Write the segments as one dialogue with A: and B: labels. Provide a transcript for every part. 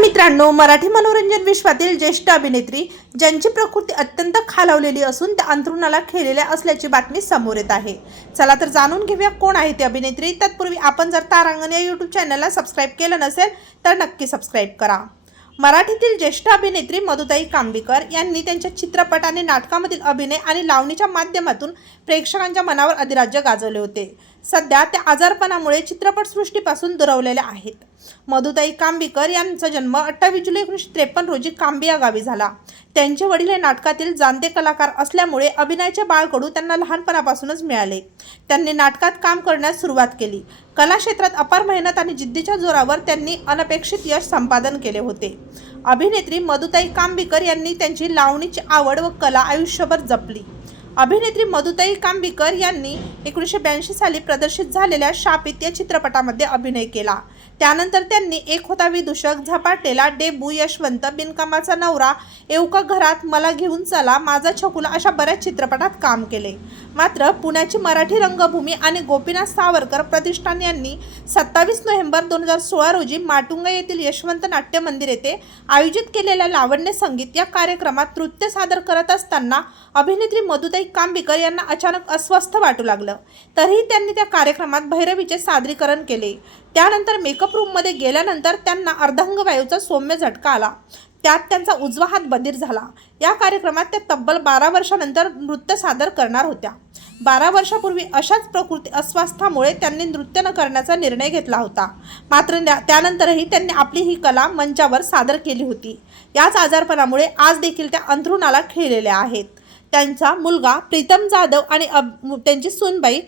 A: मित्रांनो मराठी मनोरंजन विश्वातील ज्येष्ठ अभिनेत्री ज्यांची प्रकृती अत्यंत खालावलेली असून त्या अंथरुणाला खेळलेल्या असल्याची बातमी समोर येत आहे. चला तर जाणून घेऊया कोण आहे ती अभिनेत्री. तत्पूर्वी आपण जर तारांगण या यूट्यूब चॅनलला सबस्क्राईब केलं नसेल तर नक्की सबस्क्राईब करा. मराठीतील ज्येष्ठ अभिनेत्री मधुताई कांबीकर यांनी त्यांच्या चित्रपट आणि नाटकामधील अभिनय आणि लावणीच्या माध्यमातून प्रेक्षकांच्या मनावर अधिराज्य गाजवले होते. सध्या त्या आजारपणामुळे चित्रपटसृष्टीपासून दुरावलेल्या आहेत. मधुताई कांबीकर यांचा जन्म अठ्ठावीस जुलै एकोणीसशे त्रेपन्न रोजी कांबी या गावी झाला. त्यांचे वडील हे नाटकातील जाणते कलाकार असल्यामुळे अभिनयाचे बाळकडू त्यांना लहानपणापासूनच मिळाले. त्यांनी नाटकात काम करण्यास सुरुवात केली. कला क्षेत्रात अपार मेहनत आणि जिद्दीच्या जोरावर त्यांनी अनपेक्षित यश संपादन केले होते. अभिनेत्री मधुताई कांबीकर यांनी त्यांची लावणीची आवड व कला आयुष्यभर जपली. अभिनेत्री मधुताई कांबीकर यांनी एकोणीसशे ब्याऐंशी साली प्रदर्शित झालेल्या शापित या चित्रपटामध्ये अभिनय केला. त्यानंतर त्यांनी एक होता विदूषक झपाटलेला डेबू यशवंत बिनकामाचा नवरा एवका घरात मला घेऊन चला माझा छकुला अशा बऱ्याच चित्रपटात काम केले. मात्र पुण्याची मराठी रंगभूमी आणि गोपीनाथ सावरकर प्रतिष्ठान यांनी सत्तावीस नोव्हेंबर दोन हजार सोळा रोजी माटुंगा येथील यशवंत नाट्य मंदिर येथे आयोजित केलेल्या लावण्य संगीत या कार्यक्रमात नृत्य सादर करत असताना अभिनेत्री मधुताई कांबीकर यांना अचानक अस्वस्थ वाटू लागलं. तरीही त्यांनी त्या कार्यक्रमात भैरवीचे सादरीकरण केले. त्यानंतर मेकअप रूममध्ये गेल्यानंतर त्यांना अर्धांगवायूचा सौम्य झटका आला. त्यात त्यांचा उजवा हात बधीर झाला. या कार्यक्रमात त्या तब्बल बारा वर्षानंतर नृत्य सादर करणार होत्या. बारा वर्षापूर्वी अशाच प्रकृती अस्वास्थामुळे त्यांनी नृत्य न करण्याचा निर्णय घेतला होता. मात्र त्यानंतरही त्यांनी आपली ही कला मंचावर सादर केली होती. याच आजारपणामुळे आज देखील त्या अंथरुणाला खिळलेल्या आहेत. त्यांचा मुलगा प्रीतम जाधव आणि अब- त्यांची सूनबाई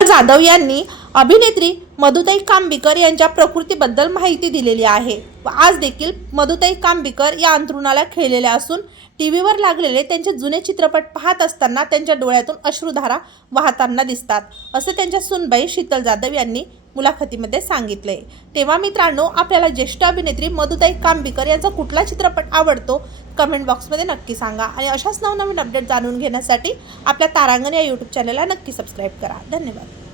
A: जाधव यांनी अभिनेत्री मधुताई कांबीकर यांच्या प्रकृतीबद्दल माहिती दिलेली आहे. व आज देखील मधुताई कांबीकर या अंथरुणाला खेळलेल्या असून टी व्हीवर लागलेले त्यांचे जुने चित्रपट पाहत असताना त्यांच्या डोळ्यातून अश्रुधारा वाहताना दिसतात असे त्यांच्या सुनबाई शीतल जाधव यांनी मुलाखतीमध्ये सांगितले तेव्हा मित्रांनो आपल्याला ज्येष्ठ अभिनेत्री मधुताई कांबीकर यांचा कुठला चित्रपट आवडतो? कमेंट बॉक्समध्ये नक्की सांगा. आणि अशाच नवनवीन अपडेट जाणून घेण्यासाठी आपल्या तारांगण या यूट्यूब चॅनलला नक्की सबस्क्राईब करा. धन्यवाद.